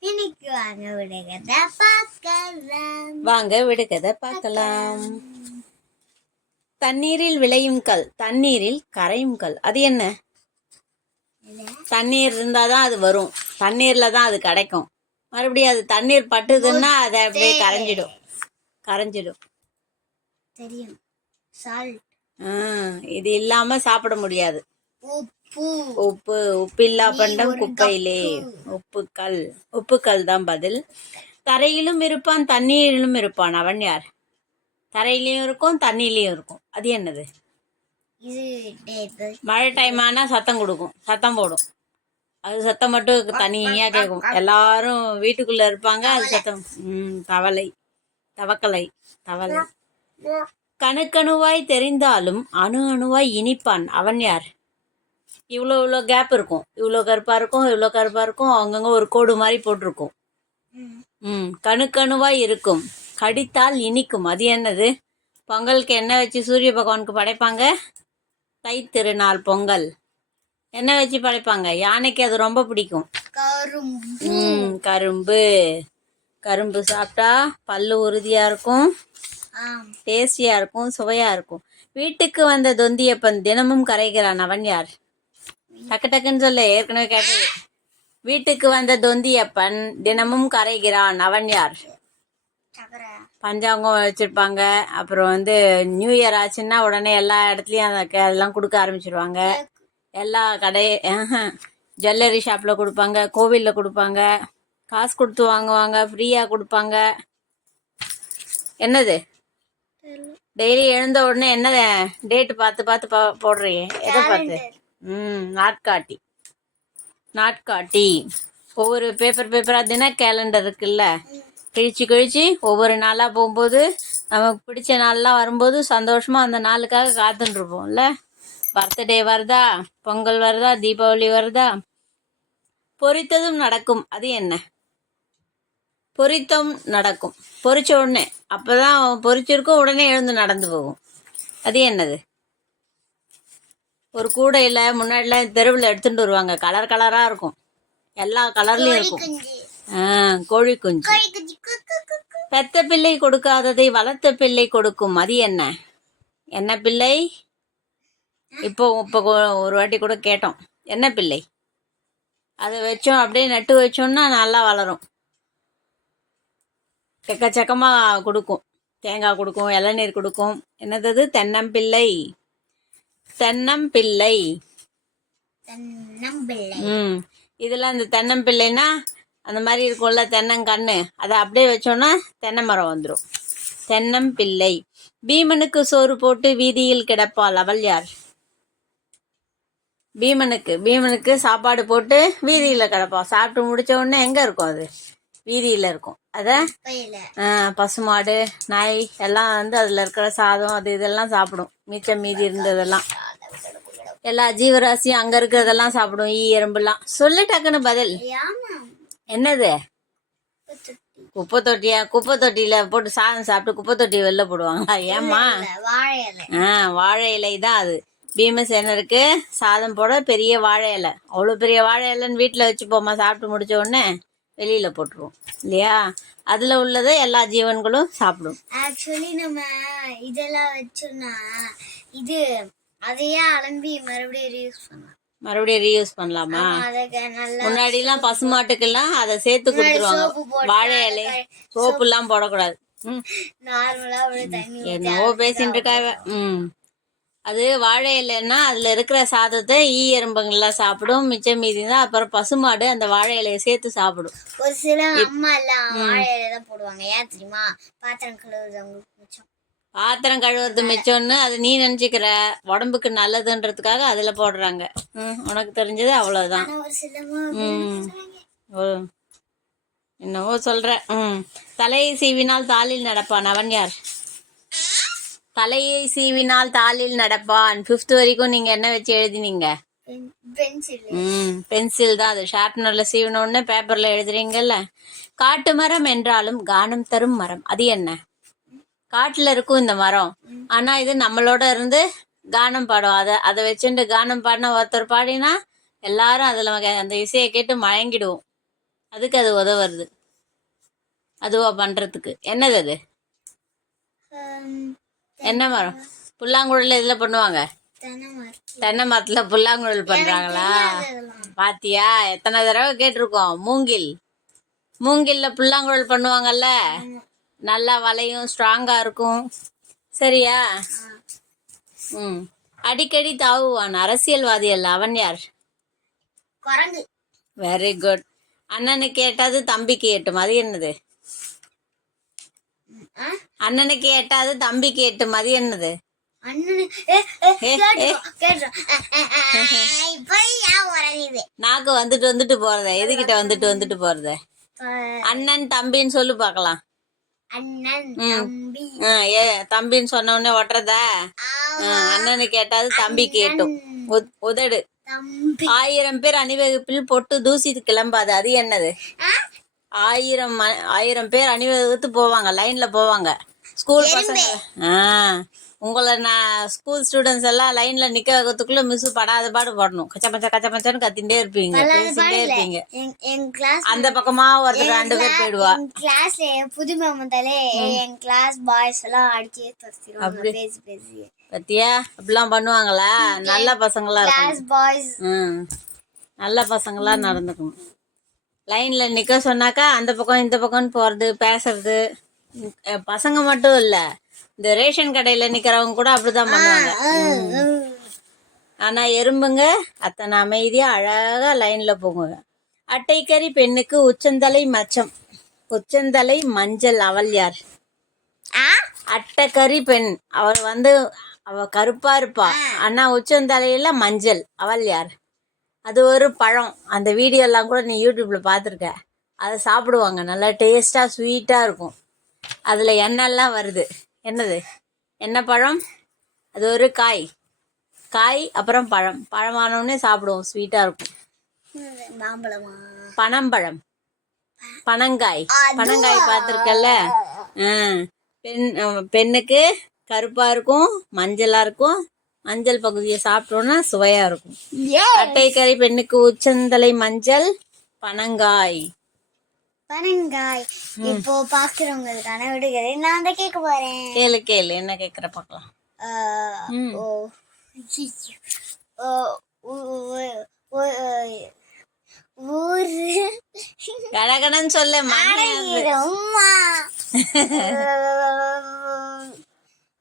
இன்னைக்கு வாங்க விடுகிறத பார்க்கலாம். வாங்க விடுகதை பார்க்கலாம். தண்ணீரில் விளையும் கல் தண்ணீரில் கரையும் கல். அது என்ன? தண்ணீர் இருந்தாதான் அது வரும். தண்ணீர்ல தான் அது கிடைக்கும். மறுபடியும் அது தண்ணீர் பட்டுதுன்னா அதை அப்படியே கரைஞ்சிடும். கரைஞ்சிடும். தெரியும். சால்ட் ஆ, இது இல்லாம சாப்பிட முடியாது. உப்பு. உப்பு உப்பில்லா பண்டம் குப்பையிலே. உப்புக்கல் உப்புக்கல் தான் பதில். தரையிலும் இருப்பான் தண்ணீரிலும் இருப்பான். அவன் யார்? தரையிலையும் இருக்கும் தண்ணியிலையும் இருக்கும். அது என்னது? மழை டைம் ஆனா சத்தம் கொடுக்கும். சத்தம் போடும். அது சத்தம் மட்டும் தனியா கேட்கும். எல்லாரும் வீட்டுக்குள்ள இருப்பாங்க அது சத்தம். தவளை. தவக்கலை. தவளை. கணுக்கணுவாய் தெரிந்தாலும் அணு அணுவாய் இனிப்பான். அவன் யார்? இவ்வளோ இவ்வளோ கேப் இருக்கும். இவ்வளோ கருப்பாக இருக்கும் இவ்வளோ கருப்பாக இருக்கும். அங்கங்கே ஒரு கோடு மாதிரி போட்டிருக்கும். ம் கணுக்கணுவாய் இருக்கும். கடித்தால் இனிக்கும். அது என்னது? பொங்கலுக்கு என்ன வச்சு சூரிய பகவானுக்கு படைப்பாங்க? தை திருநாள் பொங்கல். என்ன வச்சு படைப்பாங்க. யானைக்கு அது ரொம்ப பிடிக்கும். கரும்பு. ம் கரும்பு. கரும்பு சாப்பிட்டா பல்லு உறுதியாக இருக்கும். டேஸ்டியாக இருக்கும். சுவையாக இருக்கும். வீட்டுக்கு வந்த தொந்தியப்பன் தினமும் கரைகிறான். அவன் யார்? டக்கு டக்குன்னு சொல்லு ஏற்கனவே கேட்டது. வீட்டுக்கு வந்த தொந்தியப்பன் தினமும் கரைகிறான். அவன் யார்? பஞ்சாங்கம் வச்சிருப்பாங்க. அப்புறம் வந்து நியூ இயர் ஆச்சுன்னா உடனே எல்லா இடத்துலையும் அந்த எல்லாம் கொடுக்க ஆரம்பிச்சிருவாங்க. எல்லா கடை ஜுவல்லரி ஷாப்பில் கொடுப்பாங்க கோவிலில் கொடுப்பாங்க. காசு கொடுத்து வாங்குவாங்க ஃப்ரீயாக கொடுப்பாங்க. என்னது? டெய்லி எழுந்த உடனே என்ன டேட்டு பார்த்து பார்த்து போடுறீங்க எதை பார்த்து? ம் நாட்காட்டி. நாட்காட்டி. ஒவ்வொரு பேப்பர் பேப்பராக தின கேலண்டர் இருக்குல்ல கிழிச்சு கிழிச்சு ஒவ்வொரு நாளாக போகும்போது நமக்கு பிடிச்ச நாள்லாம் வரும்போது சந்தோஷமாக அந்த நாளுக்காக காத்துட்டு இருப்போம்ல பர்த்டே வருதா? பொங்கல் வருதா? தீபாவளி வருதா? பொரித்ததும் நடக்கும். அது என்ன? பொறித்தம் நடக்கும். பொறிச்ச உடனே. அப்பதான் பொறிச்சிருக்கும் உடனே எழுந்து நடந்து போகும். அது என்னது? ஒரு கூடையில முன்னாடிலாம் தெருவில் எடுத்துட்டு வருவாங்க. கலர் கலரா இருக்கும். எல்லா கலர்லயும் இருக்கும். ஆ, கோழி குஞ்சு. பெத்த பிள்ளை கொடுக்காததை வளர்த்த பிள்ளை கொடுக்கும். அது என்ன? என்ன பிள்ளை? இப்போ இப்போ ஒரு வாட்டி கூட கேட்டோம். என்ன பிள்ளை? அதை வச்சோம் அப்படியே நட்டு வச்சோம்னா நல்லா வளரும். எக்கச்சக்கமா கொடுக்கும். தேங்காய் கொடுக்கும் இளநீர் கொடுக்கும். என்னது? தென்னம்பிள்ளை. தென்னம்பிள்ளை. தென்னம்பிள்ளை. ம். இதில் இந்த தென்னம்பிள்ளைனா அந்த மாதிரி இருக்கும்ல தென்னங்கன்று அதை அப்படியே வச்சோன்னா தென்னை மரம் வந்துடும் தென்னம்பிள்ளை. பீமனுக்கு சோறு போட்டு வீதியில் கிடப்பாள். அவள் யார்? பீமனுக்கு. பீமனுக்கு சாப்பாடு போட்டு வீதியில் கிடப்பா சாப்பிட்டு முடிச்ச உடனே எங்கே இருக்கும் அது? வீதியில் இருக்கும். அதை பசுமாடு நாய் எல்லாம் வந்து அதில் இருக்கிற சாதம் அது இதெல்லாம் சாப்பிடும். மிச்சம் மீதி இருந்ததெல்லாம். எல்லா ஜீவராசியும் அங்கே இருக்கிறதெல்லாம் சாப்பிடும் ஈ எறும்புலாம். சொல்லு டக்குன்னு பதில். என்னது? குப்பை தொட்டியா குப்பை தொட்டியில போட்டு சாதம் சாப்பிட்டு குப்பை தொட்டி வெளில போடுவாங்களா? இலை. ஆ வாழை இலை தான் அது. பீமசேனருக்கு சாதம் போட பெரிய வாழை இலை. அவ்வளோ பெரிய வாழை இலைன்னு வீட்டில் வச்சுப்போம்மா சாப்பிட்டு முடிச்ச உடனே வெளியில போட்டுருவோம். இல்லையா? அதில் உள்ளதை எல்லா ஜீவன்களும் சாப்பிடும். ஆக்சுவலி நம்ம இதெல்லாம் வச்சோம்னா இது அதையே அலம்பி மறுபடியும் ரீயூஸ் பண்ணலாம். மறுபடியும் ரீயூஸ் பண்ணலாமா? அதுக்கு நல்லா முன்னாடிலாம் பசுமாட்டுக்கெல்லாம் அதை சேர்த்து கொடுத்துருவாங்க. சோப்பு வாழை இலை சோப்புலாம் போடக்கூடாது. ம். நார்மலா அப்படியே தண்ணி ஊத்தி என்னவோ பேசிட்டு இருக்காவ. ம். அது வாழை இலைன்னா அதுல இருக்கிற சாதத்தை ஈ எறும்புங்கள்லாம் சாப்பிடும். மிச்சம் மீதி தான் அப்புறம் பசுமாடு அந்த வாழை இலையை சேர்த்து சாப்பிடும். ஒரு சில அம்மா எல்லாம் வாழை இலை தான் போடுவாங்க. ஏன் தெரியுமா? பாத்திரம் கழுவுறவங்களுக்கு மிச்சம். பாத்திரம் கழுவுறது மிச்சம்னு அது நீ நினைச்சுக்கிற. உடம்புக்கு நல்லதுன்றதுக்காக அதுல போடுறாங்க. ம். உனக்கு தெரிஞ்சது சிலவங்க ம். என்னவோ சொல்ற. ம். தலையை சீவினால் தாளில் நடப்பான். அவன் யார்? தலையை சீவினால் தாளில் நடப்பான். ஃபிஃப்த் வரைக்கும் நீங்க என்ன வச்சு எழுதினீங்க? பென்சில். ம். பென்சில் தான் அது. ஷார்ப்னர்ல சீவின உடனே பேப்பர்ல எழுதுறீங்கல்ல? காட்டு மரம் என்றாலும் கானம் தரும் மரம். அது என்ன? காட்டுல இருக்கும் இந்த மரம். ஆனா இது நம்மளோட இருந்து கானம் பாடும். அதை அதை வச்சுட்டு கானம் பாடின ஒருத்தர் பாடினா எல்லாரும் அதில் அந்த இசையை கேட்டு மயங்கிடுவோம். அதுக்கு அது உதவுறது. அதுவா பண்ணுறதுக்கு என்னது அது? என்ன மரம்? புல்லாங்குழல் இதில் பண்ணுவாங்க? தென்னை மரத்தில் புல்லாங்குழல் பண்ணுறாங்களா. பாத்தியா? எத்தனை தடவை கேட்டிருக்கோம். மூங்கில். மூங்கில்ல புல்லாங்குழல் பண்ணுவாங்கல்ல. நல்லா வளையும் ஸ்ட்ராங்கா இருக்கும். சரியா. ம். அடிக்கடி தாவுவான். அரசியல்வாதி அல்ல. அவன் யார்? குரங்கு. வெரி குட் அண்ணனுக்கு எட்டாது தம்பிக்கு எட்டும். அது என்னது? அண்ணனுக்கு எட்டாது தம்பிக்கு எட்டும். அது என்னது? நாக்கு வந்துட்டு வந்துட்டு போறத? எதுகிட்ட வந்துட்டு வந்துட்டு போறத? அண்ணன் தம்பின்னு சொல்லு பார்க்கலாம். தம்பின்னு சொன்ன உடனே ஒட்டுறதா? எட்டாது தம்பிக்கு எட்டும் உத்- உதடு. தம்பி. ஆயிரம் பேர் அணிவகுப்பில் பொட்டு தூசி கிளம்பாது அது என்னது? ஆயிரம் ஆயிரம் பேர் அணிவகுத்து போவாங்க லைன்ல போவாங்க. ஸ்கூல் பசங்க. ஆ. உங்களை நான் ஸ்கூல் ஸ்டூடெண்ட்ஸ் எல்லாம் லைன்ல நிக்க வைக்கிறதுக்குள்ள மிஸ் படாத பாடு படணும். கச்ச பச்ச கச்ச பச்சன்னு கத்திண்டே இருப்பீங்க. பேசிட்டே இருப்பீங்க. என்- கிளாஸ் அந்த பக்கமா ஒருத்தர் ரெண்டு பேர் போயிடுவா. கிளாஸ்ல புது மேம் வந்தாலே என் கிளாஸ் பாய்ஸ் எல்லாம் அடிச்சே துரத்திடுவாங்க. பேசி பேசி. பத்தியா? அப்படிலாம் பண்ணுவாங்களா? நல்ல பசங்களா கிளாஸ் பாய்ஸ் ம். நல்ல பசங்களா நடந்துக்கணும் லைன்ல நிக்க சொன்னாக்கா அந்த பக்கம் இந்த பக்கம்னு போறது பேசுறது. பசங்க மட்டும் இல்ல. இந்த ரேஷன் கடையில நிக்கிறவங்க கூட அப்படிதான் பண்ணுவாங்க. ம். ஆனா எறும்புங்க அத்தனை அமைதியா அழகா லைன்ல போகுங்க. அட்டைக்கறி பெண்ணுக்கு உச்சந்தலை மச்சம். உச்சந்தலை மஞ்சள் அவள் யார்? அட்டைக்கறி பெண். அவள் வந்து அவ கருப்பா இருப்பா. ஆனா உச்சந்தலையில மஞ்சள் அவள் யார்? அது ஒரு பழம். அந்த வீடியோ எல்லாம் கூட நீ யூடியூப்ல பார்த்துருக்க. அதை சாப்பிடுவாங்க. நல்லா டேஸ்டா ஸ்வீட்டா இருக்கும். அதுல எண்ணெய்லாம் வருது. என்னது? என்ன பழம்? அது ஒரு காய். காய் அப்புறம் பழம். பழமானோடனே சாப்பிடுவோம். ஸ்வீட்டா இருக்கும். மாம்பழமா? பனம்பழம். பனங்காய். பனங்காய் பார்த்துருக்கல்ல? பெண் பெண்ணுக்கு கருப்பா இருக்கும் மஞ்சளா இருக்கும். மஞ்சள் பகுதியை சாப்பிட்டோம்னா சுவையா இருக்கும். அட்டைக்கறி பெண்ணுக்கு உச்சந்தலை மஞ்சள் பனங்காய். பனங்காய். இப்போ பாக்குறவங்களுக்கான விடுகதை. நான் தான் கேட்க போறேன். கேளு கேளு. என்ன கேக்குற பார்க்கலாம். ஆஹ், ம். ஓ ஐயையோ. ஓ, ஊ- ஊ- ஊ- ஊரு. கடகடன்னு சொல்லு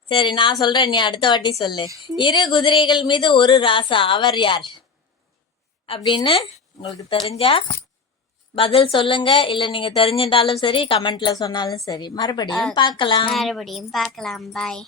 சரி நான் சொல்றேன். நீ அடுத்த வாட்டி சொல்லு. இரு குதிரைகள் மீது ஒரு ராசா. அவர் யார்? அப்படின்னு உங்களுக்கு தெரிஞ்சா பதில் சொல்லுங்க. இல்ல நீங்க தெரிஞ்சிருந்தாலும் சரி கமெண்ட்ல சொன்னாலும் சரி. மறுபடியும் பார்க்கலாம். மறுபடியும் பார்க்கலாம். பாய்